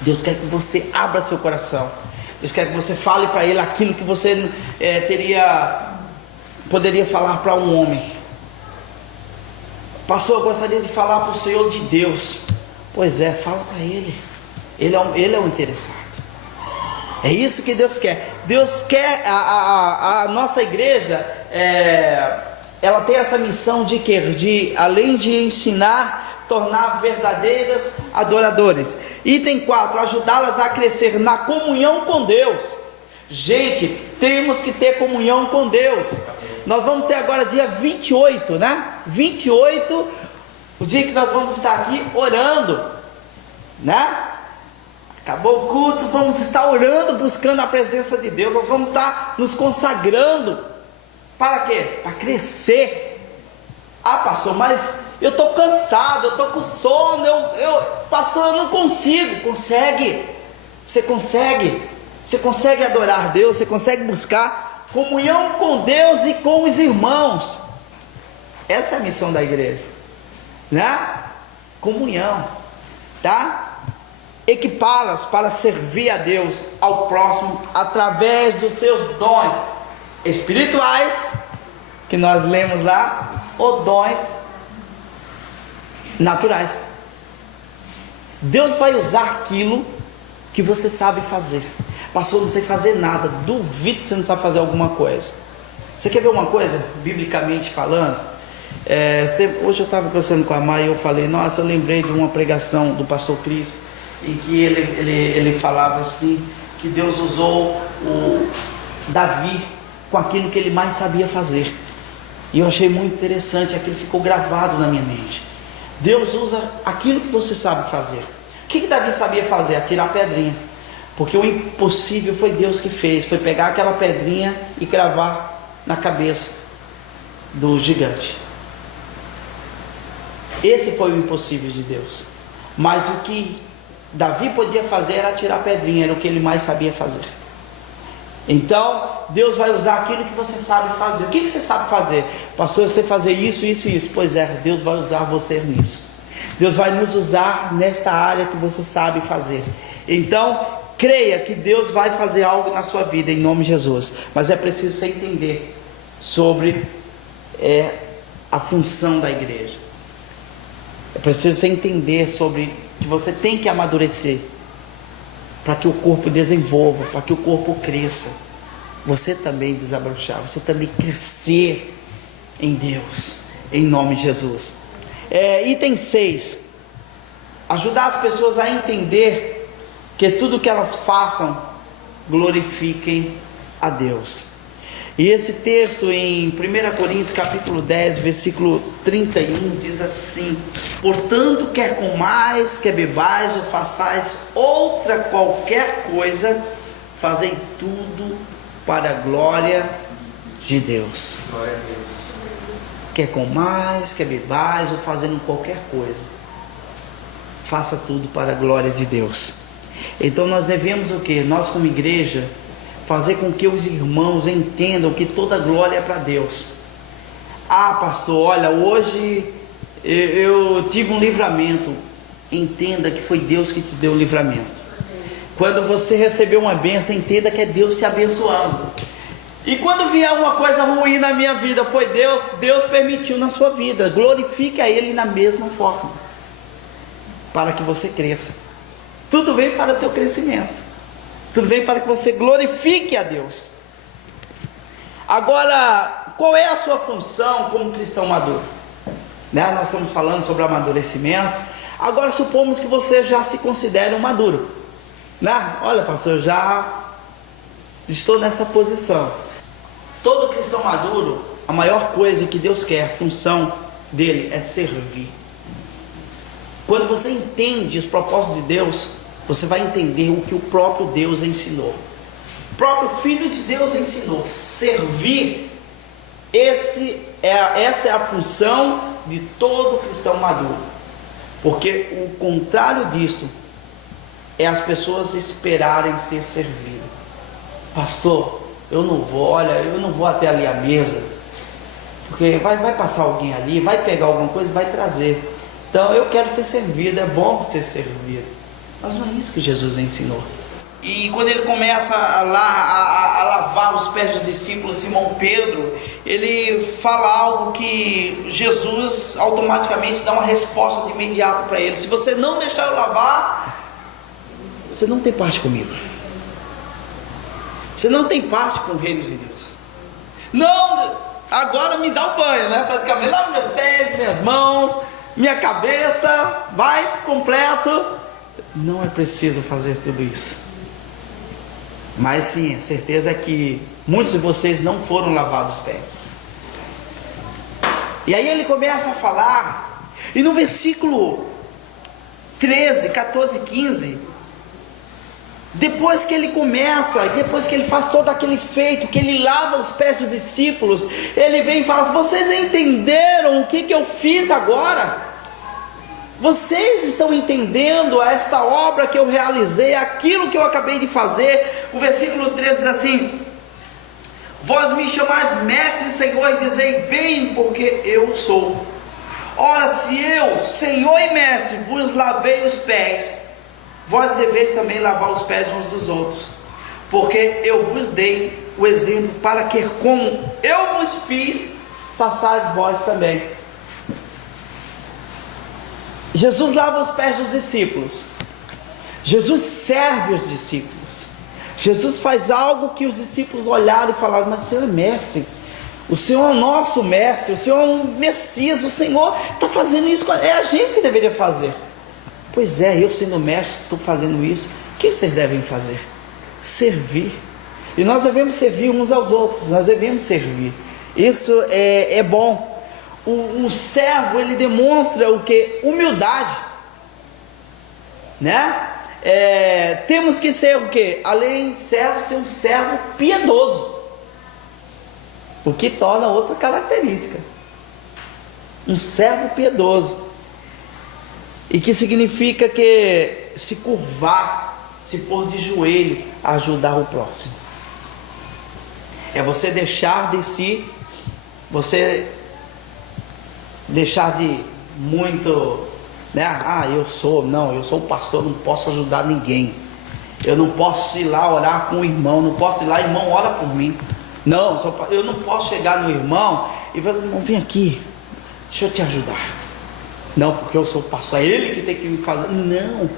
Deus quer que você abra seu coração. Deus quer que você fale para Ele aquilo que você poderia falar para um homem. Pastor, eu gostaria de falar para o Senhor de Deus. Pois é, fala para Ele. Ele é o interessado. É isso que Deus quer. Deus quer, a nossa igreja, ela tem essa missão de quê? Além de ensinar, tornar verdadeiras adoradores. Item 4, ajudá-las a crescer na comunhão com Deus. Gente, temos que ter comunhão com Deus. Nós vamos ter agora dia 28, né? 28, o dia que nós vamos estar aqui orando, né? Acabou o culto, vamos estar orando, buscando a presença de Deus. Nós vamos estar nos consagrando. Para quê? Para crescer. Ah, pastor, mas eu estou cansado, eu estou com sono, pastor, eu não consigo. Consegue. Você consegue adorar Deus, você consegue buscar comunhão com Deus e com os irmãos. Essa é a missão da igreja, né? Comunhão, tá? Equipá-las para servir a Deus, ao próximo, através dos seus dons espirituais, que nós lemos lá, ou dons naturais. Deus vai usar aquilo que você sabe fazer. Pastor, não sei fazer nada. Duvido que você não sabe fazer alguma coisa. Você quer ver uma coisa, biblicamente falando? Hoje eu estava conversando com a Maia e eu falei, nossa, eu lembrei de uma pregação do pastor Cris, em que ele falava assim, que Deus usou o Davi com aquilo que ele mais sabia fazer. E eu achei muito interessante, aquilo ficou gravado na minha mente. Deus usa aquilo que você sabe fazer. O que Davi sabia fazer? Atirar pedrinha. Porque o impossível foi Deus que fez, foi pegar aquela pedrinha e cravar na cabeça do gigante. Esse foi o impossível de Deus. Mas o que Davi podia fazer era atirar pedrinha, era o que ele mais sabia fazer. Então, Deus vai usar aquilo que você sabe fazer. O que você sabe fazer? Pastor, eu sei fazer isso, isso e isso. Pois é, Deus vai usar você nisso. Deus vai nos usar nesta área que você sabe fazer. Então, creia que Deus vai fazer algo na sua vida, em nome de Jesus. Mas é preciso você entender sobre a função da igreja. É preciso você entender sobre que você tem que amadurecer para que o corpo desenvolva, para que o corpo cresça. Você também desabrochar, você também crescer em Deus, em nome de Jesus. Item 6, ajudar as pessoas a entender que tudo que elas façam glorifiquem a Deus. E esse texto em 1 Coríntios capítulo 10, versículo 31, diz assim: portanto, quer comais, quer bebais, ou façais outra qualquer coisa, fazei tudo para a glória de Deus. Glória a Deus. Quer comais, quer bebais, ou fazendo qualquer coisa, faça tudo para a glória de Deus. Então nós devemos o que? Nós como igreja, fazer com que os irmãos entendam que toda glória é para Deus. Ah, pastor, olha, hoje eu tive um livramento. Entenda que foi Deus que te deu o livramento. Quando você recebeu uma bênção, entenda que é Deus te abençoando. E quando vier uma coisa ruim na minha vida, foi Deus permitiu na sua vida. Glorifique a Ele na mesma forma, para que você cresça. Tudo bem para o teu crescimento. Tudo bem para que você glorifique a Deus. Agora, qual é a sua função como cristão maduro? Né? Nós estamos falando sobre amadurecimento. Agora, supomos que você já se considere um maduro. Né? Olha, pastor, eu já estou nessa posição. Todo cristão maduro, a maior coisa que Deus quer, a função dele é servir. Quando você entende os propósitos de Deus, você vai entender o que o próprio Deus ensinou. O próprio Filho de Deus ensinou: servir. Essa é a função de todo cristão maduro. Porque o contrário disso é as pessoas esperarem ser servidas. Pastor, eu não vou até ali à mesa, porque vai passar alguém ali, vai pegar alguma coisa e vai trazer. Então eu quero ser servido. É bom ser servido. Mas não é isso que Jesus ensinou. E quando ele começa a lavar os pés dos discípulos, Simão Pedro, ele fala algo que Jesus automaticamente dá uma resposta de imediato para ele: se você não deixar eu lavar, você não tem parte comigo, você não tem parte com o reino de Deus. Não, agora me dá um banho, né? Praticamente, lava meus pés, minhas mãos, minha cabeça, vai completo. Não é preciso fazer tudo isso. Mas sim, a certeza é que muitos de vocês não foram lavados os pés. E aí ele começa a falar, e no versículo 13, 14, 15, depois que ele começa, depois que ele faz todo aquele feito, que ele lava os pés dos discípulos, ele vem e fala: vocês entenderam o que eu fiz agora? Vocês estão entendendo esta obra que eu realizei, aquilo que eu acabei de fazer? O versículo 13 diz assim: vós me chamais mestre e Senhor, e dizei bem, porque eu sou. Ora, se eu, Senhor e mestre, vos lavei os pés, vós deveis também lavar os pés uns dos outros, porque eu vos dei o exemplo para que, como eu vos fiz, façais vós também. Jesus lava os pés dos discípulos, Jesus serve os discípulos, Jesus faz algo que os discípulos olharam e falaram: mas o Senhor é mestre, o Senhor é o nosso mestre, o Senhor é um Messias, o Senhor está fazendo isso, é a gente que deveria fazer. Pois é, eu sendo mestre estou fazendo isso. O que vocês devem fazer? Servir. E nós devemos servir uns aos outros, nós devemos servir. Isso é bom. O servo, ele demonstra o que? Humildade, né? Temos que ser o que? Além de servo, ser um servo piedoso, o que torna outra característica, um servo piedoso, e que significa que se curvar, se pôr de joelho, ajudar o próximo. É você deixar de si, você deixar de muito, né? Eu sou o pastor, não posso ajudar ninguém, eu não posso ir lá orar com o irmão, não posso ir lá, irmão, ora por mim. Não, eu não posso chegar no irmão e falar: irmão, vem aqui, deixa eu te ajudar. Não, porque eu sou o pastor, é ele que tem que me fazer. Não,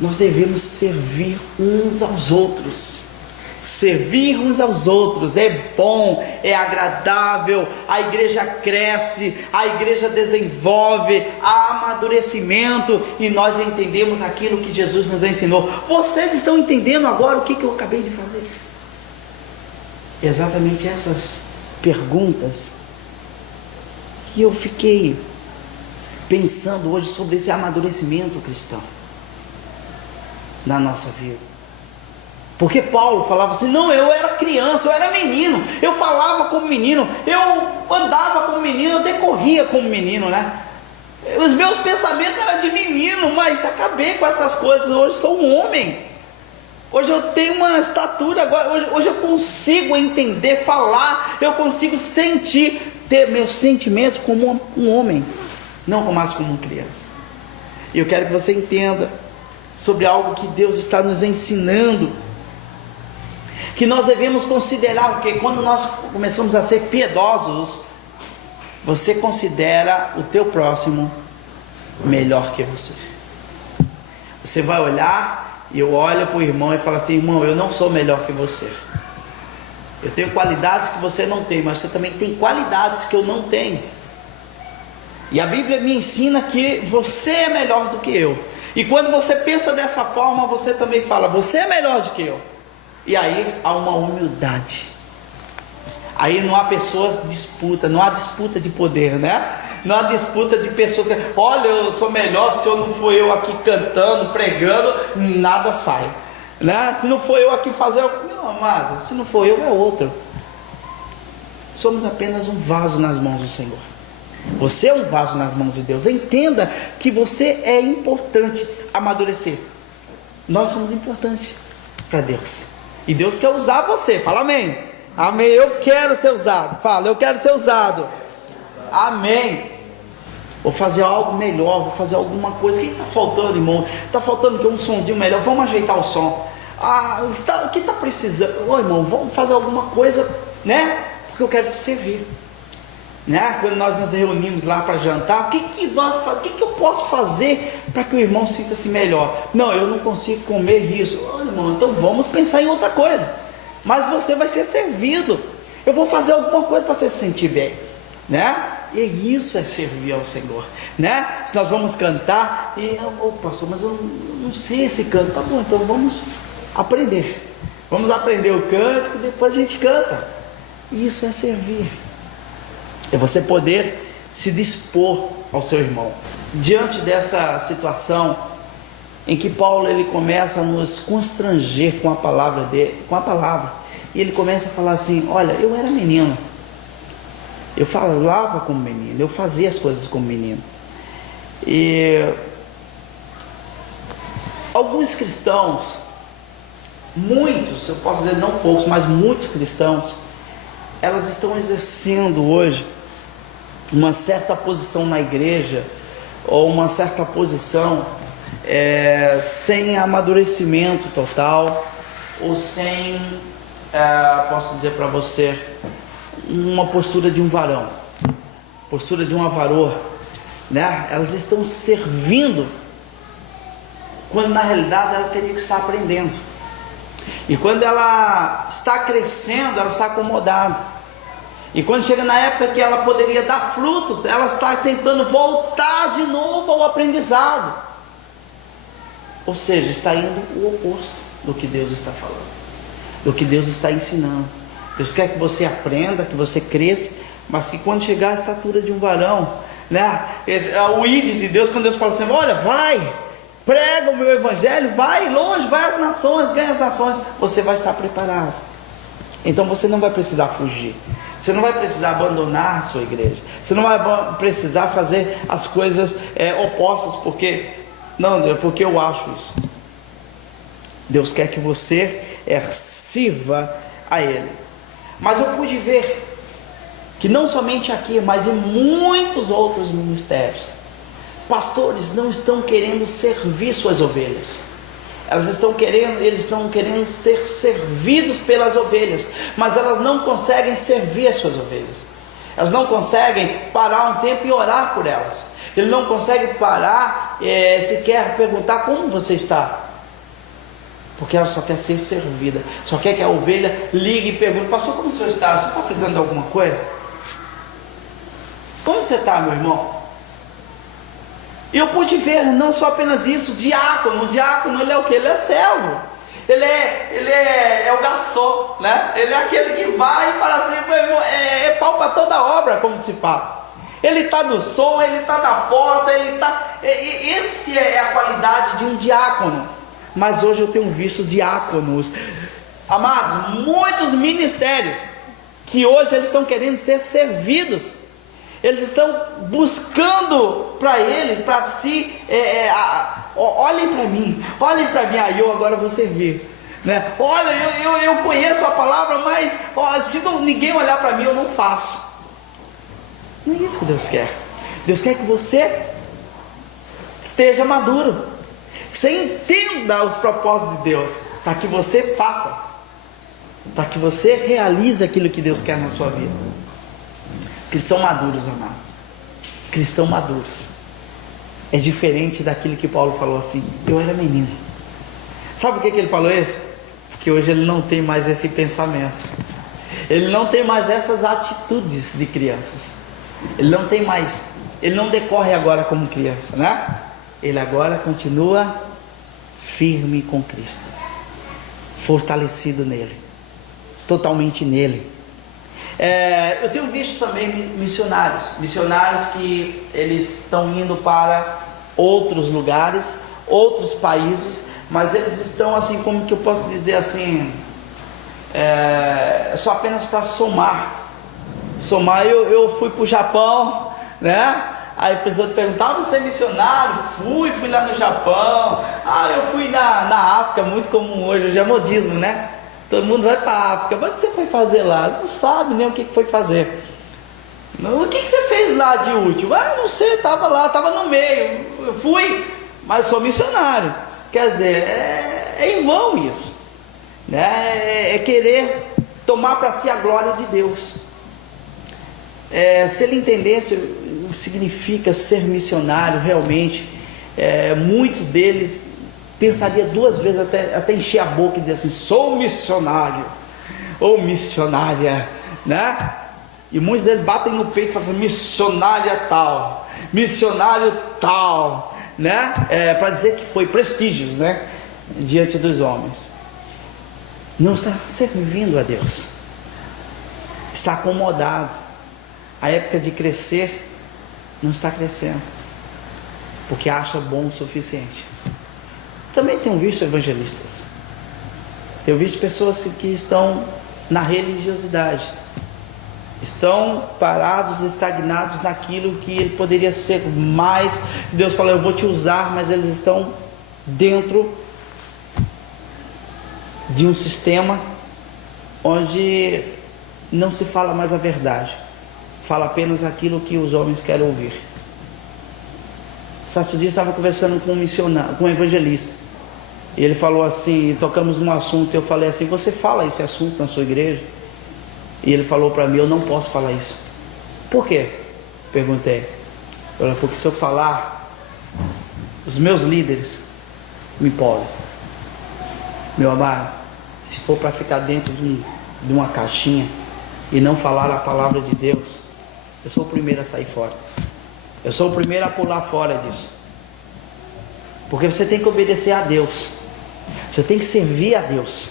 nós devemos servir uns aos outros. Servir uns aos outros é bom, é agradável, a igreja cresce, a igreja desenvolve, há amadurecimento, e nós entendemos aquilo que Jesus nos ensinou. Vocês estão entendendo agora o que eu acabei de fazer? Exatamente essas perguntas que eu fiquei pensando hoje sobre esse amadurecimento cristão na nossa vida. Porque Paulo falava assim: não, eu era criança, eu era menino, eu falava como menino, eu andava como menino, eu decorria como menino, né? Os meus pensamentos eram de menino, mas acabei com essas coisas. Hoje sou um homem, hoje eu tenho uma estatura, agora, hoje eu consigo entender, falar, eu consigo sentir, ter meus sentimentos como um homem, não mais como uma criança. E eu quero que você entenda sobre algo que Deus está nos ensinando, que nós devemos considerar, porque quando nós começamos a ser piedosos, você considera o teu próximo melhor que você. Você vai olhar, e eu olho para o irmão e falo assim: irmão, eu não sou melhor que você, eu tenho qualidades que você não tem, mas você também tem qualidades que eu não tenho, e a Bíblia me ensina que você é melhor do que eu. E quando você pensa dessa forma, você também fala: você é melhor do que eu. E aí há uma humildade, aí não há pessoas disputa, não há disputa de poder, né? Não há disputa de pessoas que, olha, eu sou melhor, se eu não for eu aqui cantando, pregando, nada sai, né? Se não for eu aqui fazer, meu amado, se não for eu, é outro. Somos apenas um vaso nas mãos do Senhor. Você é um vaso nas mãos de Deus. Entenda que você é importante amadurecer. Nós somos importantes para Deus, e Deus quer usar você. Fala amém. Amém. Eu quero ser usado. Fala, eu quero ser usado. Amém. Vou fazer algo melhor, vou fazer alguma coisa. O que está faltando, irmão? Está faltando que um somzinho melhor, vamos ajeitar o som. O que está precisando? Ô, irmão, vamos fazer alguma coisa, né? Porque eu quero te servir. Né? Quando nós nos reunimos lá para jantar, o que eu posso fazer para que o irmão sinta-se melhor? Não, eu não consigo comer isso. Oh, irmão, então vamos pensar em outra coisa. Mas você vai ser servido. Eu vou fazer alguma coisa para você se sentir bem, né? E isso é servir ao Senhor, né? Se nós vamos cantar e, pastor, mas eu não sei esse canto. Tá bom, então vamos aprender. Vamos aprender o cântico, depois a gente canta. E isso é servir. É você poder se dispor ao seu irmão. Diante dessa situação em que Paulo ele começa a nos constranger com a palavra dele, e ele começa a falar assim: olha, eu era menino, eu falava como menino, eu fazia as coisas como menino. E alguns cristãos, muitos, eu posso dizer não poucos, mas muitos cristãos, elas estão exercendo hoje uma certa posição na igreja, ou uma certa posição sem amadurecimento total, ou sem, posso dizer para você, uma postura de um varão, postura de uma varoa, né? Elas estão servindo, quando na realidade ela teria que estar aprendendo. E quando ela está crescendo, ela está acomodada. E quando chega na época que ela poderia dar frutos, ela está tentando voltar de novo ao aprendizado. Ou seja, está indo o oposto do que Deus está falando, do que Deus está ensinando. Deus quer que você aprenda, que você cresça, mas que quando chegar à estatura de um varão, né? O id de Deus, quando Deus fala assim: olha, vai, prega o meu evangelho, vai longe, vai às nações, ganha as nações, você vai estar preparado. Então você não vai precisar fugir, você não vai precisar abandonar a sua igreja, você não vai precisar fazer as coisas opostas, porque eu acho isso. Deus quer que você sirva a Ele. Mas eu pude ver que não somente aqui, mas em muitos outros ministérios, pastores não estão querendo servir suas ovelhas. Eles estão querendo ser servidos pelas ovelhas, mas elas não conseguem servir as suas ovelhas. Elas não conseguem parar um tempo e orar por elas. Ele não consegue parar, sequer perguntar como você está, porque ela só quer ser servida, só quer que a ovelha ligue e pergunte: pastor, como o senhor está? Você está precisando de alguma coisa? Como você está, meu irmão? E eu pude ver, não só apenas isso, o diácono ele é o que? Ele é servo, ele é o garçom, né? Ele é aquele que vai para cima, é pau para toda obra, como se fala. Ele está no som, ele está na porta, esse é a qualidade de um diácono. Mas hoje eu tenho visto diáconos, amados, muitos ministérios, que hoje eles estão querendo ser servidos. Eles estão buscando para ele, para si, olhem para mim, aí eu agora vou servir, né? Olha, eu conheço a palavra, mas se ninguém olhar para mim, eu não faço. Não é isso que Deus quer. Deus quer que você esteja maduro, que você entenda os propósitos de Deus, para que você faça, para que você realize aquilo que Deus quer na sua vida. Cristãos maduros, amados, cristãos maduros, é diferente daquilo que Paulo falou assim: eu era menino. Sabe por que ele falou isso? Porque hoje ele não tem mais esse pensamento, ele não tem mais essas atitudes de crianças, ele não decorre agora como criança, né? Ele agora continua firme com Cristo, fortalecido nele, totalmente nele. Eu tenho visto também missionários que eles estão indo para outros lugares, outros países, mas eles estão assim, como que eu posso dizer assim, só apenas para somar. Eu fui para o Japão, né? Aí a pessoa perguntava: você é missionário? Fui lá no Japão. Eu fui na África, muito comum hoje é modismo, né? Todo mundo vai para a África. Mas o que você foi fazer lá? Não sabe nem o que foi fazer. O que você fez lá de útil? Ah, não sei, eu estava lá, estava no meio, eu fui, mas sou missionário. Quer dizer, é em vão isso, né? É querer tomar para si a glória de Deus. Se ele entendesse o que significa ser missionário realmente, muitos deles pensariam duas vezes até encher a boca e dizer assim: sou missionário ou missionária, né? E muitos deles batem no peito e falam assim: missionária tal, missionário tal, né? Para dizer que foi prestígios, né? Diante dos homens. Não está servindo a Deus, está acomodado. A época de crescer não está crescendo, porque acha bom o suficiente. Também tenho visto evangelistas, tenho visto pessoas que estão na religiosidade, estão parados, estagnados naquilo que ele poderia ser mais. Deus fala: eu vou te usar, mas eles estão dentro de um sistema onde não se fala mais a verdade, fala apenas aquilo que os homens querem ouvir. Certo dia estava conversando com um missionário, com um evangelista, e ele falou assim, tocamos num assunto, eu falei assim: você fala esse assunto na sua igreja? E ele falou para mim: eu não posso falar isso. Por quê? Perguntei. Ele falou: porque se eu falar, os meus líderes me podem. Meu amado, se for para ficar dentro de uma caixinha e não falar a palavra de Deus, eu sou o primeiro a sair fora. Eu sou o primeiro a pular fora disso. Porque você tem que obedecer a Deus, você tem que servir a Deus,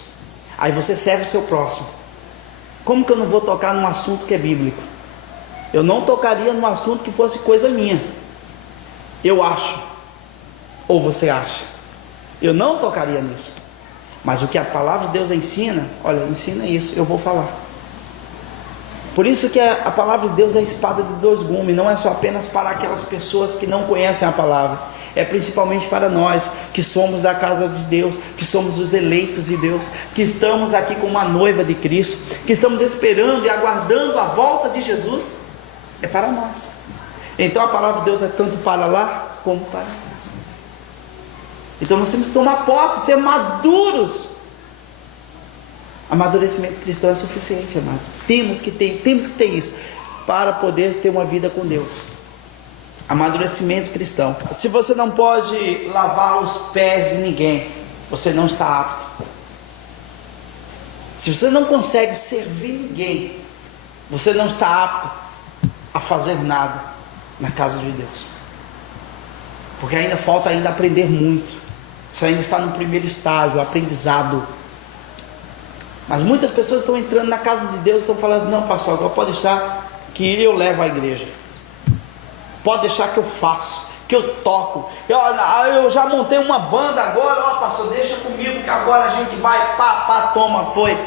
aí você serve o seu próximo. Como que eu não vou tocar num assunto que é bíblico? Eu não tocaria num assunto que fosse coisa minha, eu acho, ou você acha. Eu não tocaria nisso. Mas o que a palavra de Deus ensina, olha, ensina isso, eu vou falar. Por isso que a palavra de Deus é a espada de dois gumes. Não é só apenas para aquelas pessoas que não conhecem a palavra, é principalmente para nós que somos da casa de Deus, que somos os eleitos de Deus, que estamos aqui com uma noiva de Cristo, que estamos esperando e aguardando a volta de Jesus. É para nós. Então a palavra de Deus é tanto para lá como para cá. Então nós temos que tomar posse, ser maduros. Amadurecimento cristão é suficiente, amado. Temos que ter isso para poder ter uma vida com Deus. Amadurecimento cristão. Se você não pode lavar os pés de ninguém, você não está apto. Se você não consegue servir ninguém, você não está apto a fazer nada na casa de Deus. Porque ainda falta aprender muito. Você ainda está no primeiro estágio, aprendizado. Mas muitas pessoas estão entrando na casa de Deus e estão falando assim: não, pastor, agora pode deixar que eu levo a igreja, pode deixar que eu faço, que eu toco, eu já montei uma banda agora, ó pastor, deixa comigo que agora a gente vai, pá, toma, foi.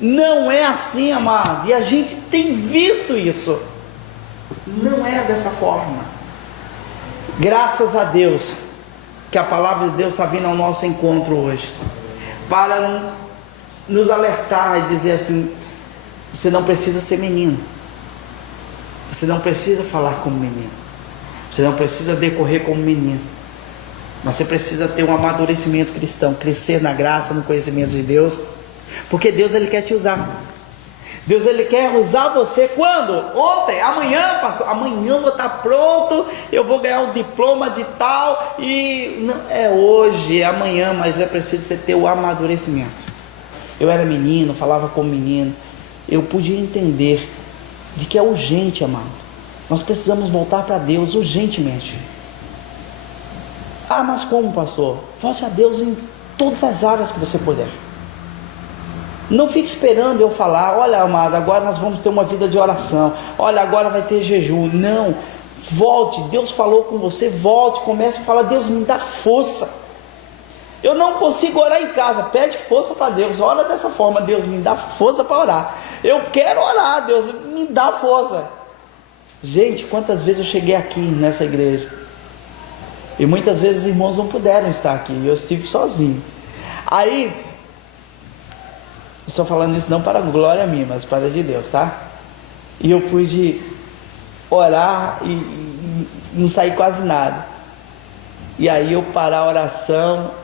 Não é assim, amado, e a gente tem visto isso. Não é dessa forma. Graças a Deus que a palavra de Deus está vindo ao nosso encontro hoje, para nos alertar e dizer assim: você não precisa ser menino, você não precisa falar como menino, você não precisa decorrer como menino, mas você precisa ter um amadurecimento cristão, crescer na graça, no conhecimento de Deus, porque Deus ele quer te usar. Deus ele quer usar você quando? Ontem, amanhã, pastor, amanhã eu vou estar pronto, eu vou ganhar um diploma de tal, e não, é hoje, é amanhã, mas é preciso você ter o amadurecimento. Eu era menino, falava como menino, eu podia entender de que é urgente, amado. Nós precisamos voltar para Deus urgentemente. Ah, mas como, pastor? Volte a Deus em todas as áreas que você puder. Não fique esperando eu falar: olha, amado, agora nós vamos ter uma vida de oração, olha, agora vai ter jejum. Não, volte. Deus falou com você, volte, comece a falar: Deus, me dá força. Eu não consigo orar em casa, pede força para Deus, ora dessa forma: Deus, me dá força para orar. Eu quero orar, Deus, me dá força. Gente, quantas vezes eu cheguei aqui nessa igreja e muitas vezes os irmãos não puderam estar aqui, eu estive sozinho. Aí, estou falando isso não para a glória minha, mas para a de Deus, tá? E eu pude orar e não sair quase nada. E aí eu parar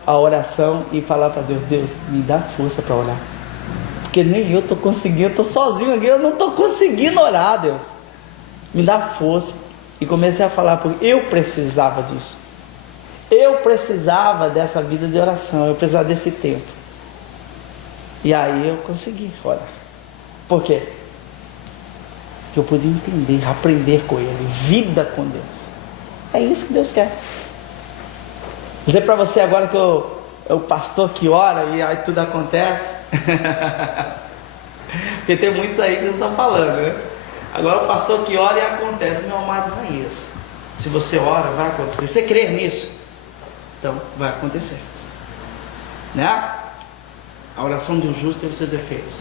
a oração e falar para Deus: Deus, me dá força para orar. Porque nem eu estou conseguindo, eu estou sozinho aqui, eu não estou conseguindo orar, Deus. Me dá força. E comecei a falar, porque eu precisava disso. Eu precisava dessa vida de oração, eu precisava desse tempo. E aí eu consegui orar. Por quê? Porque eu podia entender, aprender com Ele, vida com Deus. É isso que Deus quer. Dizer para você agora que é o pastor que ora e aí tudo acontece. Porque tem muitos aí que estão falando, né? Agora o pastor que ora e acontece. Meu amado, não é isso. Se você ora, vai acontecer. Você crer nisso, então vai acontecer, né? A oração do justo tem os seus efeitos.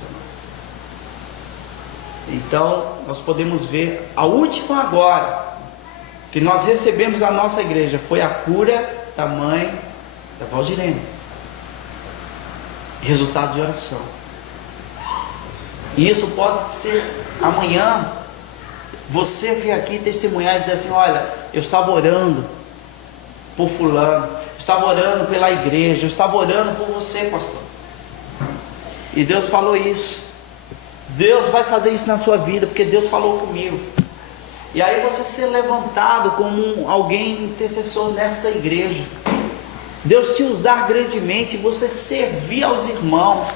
Então nós podemos ver a última agora que nós recebemos na nossa igreja foi a cura da mãe da Valdirene. Resultado de oração. E isso pode ser amanhã. Você vir aqui testemunhar e dizer assim: olha, eu estava orando por fulano, estava orando pela igreja, eu estava orando por você, pastor. E Deus falou isso. Deus vai fazer isso na sua vida, porque Deus falou comigo. E aí você ser levantado como alguém intercessor nesta igreja. Deus te usar grandemente e você servir aos irmãos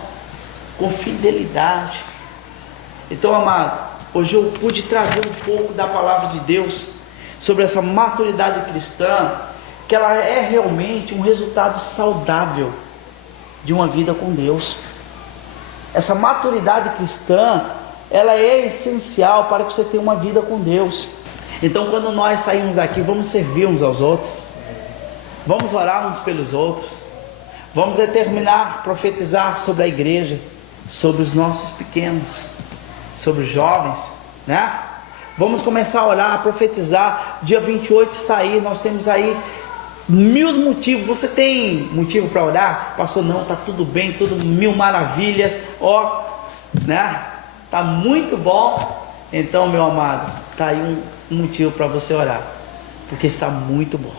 com fidelidade. Então, amado, hoje eu pude trazer um pouco da palavra de Deus sobre essa maturidade cristã, que ela é realmente um resultado saudável de uma vida com Deus. Essa maturidade cristã, ela é essencial para que você tenha uma vida com Deus. Então, quando nós saímos daqui, vamos servir uns aos outros, vamos orar uns pelos outros, vamos determinar, profetizar sobre a igreja, sobre os nossos pequenos, sobre os jovens, né? Vamos começar a orar, a profetizar. Dia 28 está aí, nós temos aí 1000 motivos. Você tem motivo para orar? Pastor, não, está tudo bem, tudo 1000 maravilhas, ó, né? Está muito bom. Então, meu amado, está aí um motivo para você orar, porque está muito bom.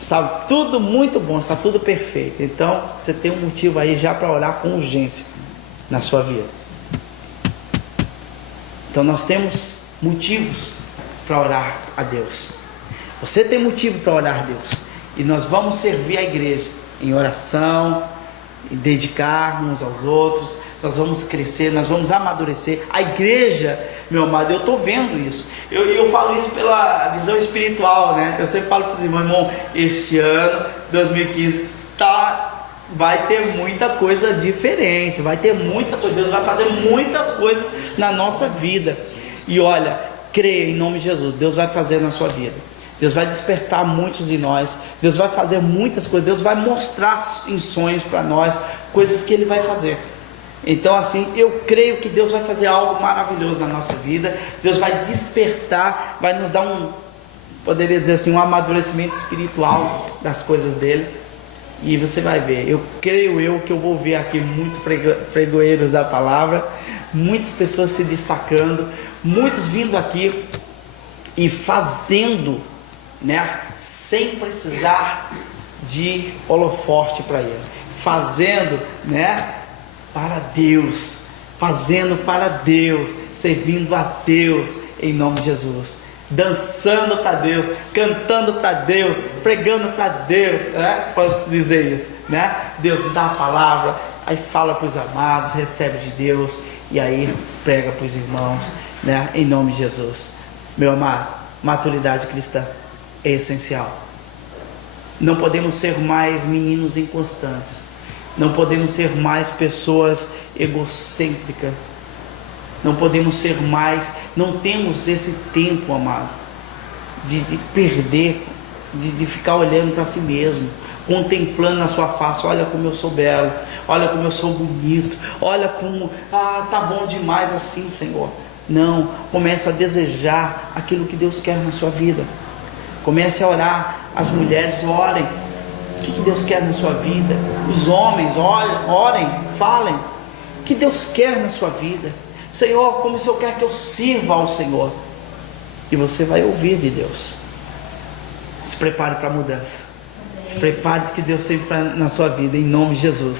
Está tudo muito bom, está tudo perfeito. Então, você tem um motivo aí já para orar com urgência na sua vida. Então, nós temos motivos para orar a Deus. Você tem motivo para orar a Deus. E nós vamos servir a igreja em oração, e dedicar uns aos outros. Nós vamos crescer, nós vamos amadurecer. A igreja, meu amado, eu estou vendo isso. Eu falo isso pela visão espiritual, né? Eu sempre falo para os irmãos: irmão, este ano, 2015, vai ter muita coisa diferente. Vai ter muita coisa. Deus vai fazer muitas coisas na nossa vida. E olha, creia em nome de Jesus. Deus vai fazer na sua vida. Deus vai despertar muitos de nós. Deus vai fazer muitas coisas. Deus vai mostrar em sonhos para nós coisas que Ele vai fazer. Então, assim, eu creio que Deus vai fazer algo maravilhoso na nossa vida. Deus vai despertar, vai nos dar poderia dizer assim, um amadurecimento espiritual das coisas dele. E você vai ver. Eu creio que eu vou ver aqui muitos pregoeiros da palavra, muitas pessoas se destacando, muitos vindo aqui e fazendo, né, sem precisar de holofote para ele, fazendo, né, para Deus, fazendo para Deus, servindo a Deus em nome de Jesus, dançando para Deus, cantando para Deus, pregando para Deus, né? Posso dizer isso, né? Deus dá a palavra, aí fala para os amados, recebe de Deus e aí prega para os irmãos, né? Em nome de Jesus. Meu amado, maturidade cristã é essencial. Não podemos ser mais meninos inconstantes. Não podemos ser mais pessoas egocêntricas. Não podemos ser mais, não temos esse tempo, amado, de perder, de ficar olhando para si mesmo, contemplando na sua face: olha como eu sou belo, olha como eu sou bonito, olha como, tá bom demais assim, Senhor. Não, comece a desejar aquilo que Deus quer na sua vida. Comece a orar. As mulheres, orem. O que Deus quer na sua vida? Os homens, orem, falem. O que Deus quer na sua vida? Senhor, como o Senhor quer que eu sirva ao Senhor? E você vai ouvir de Deus. Se prepare para a mudança. Se prepare porque Deus tem na sua vida, em nome de Jesus.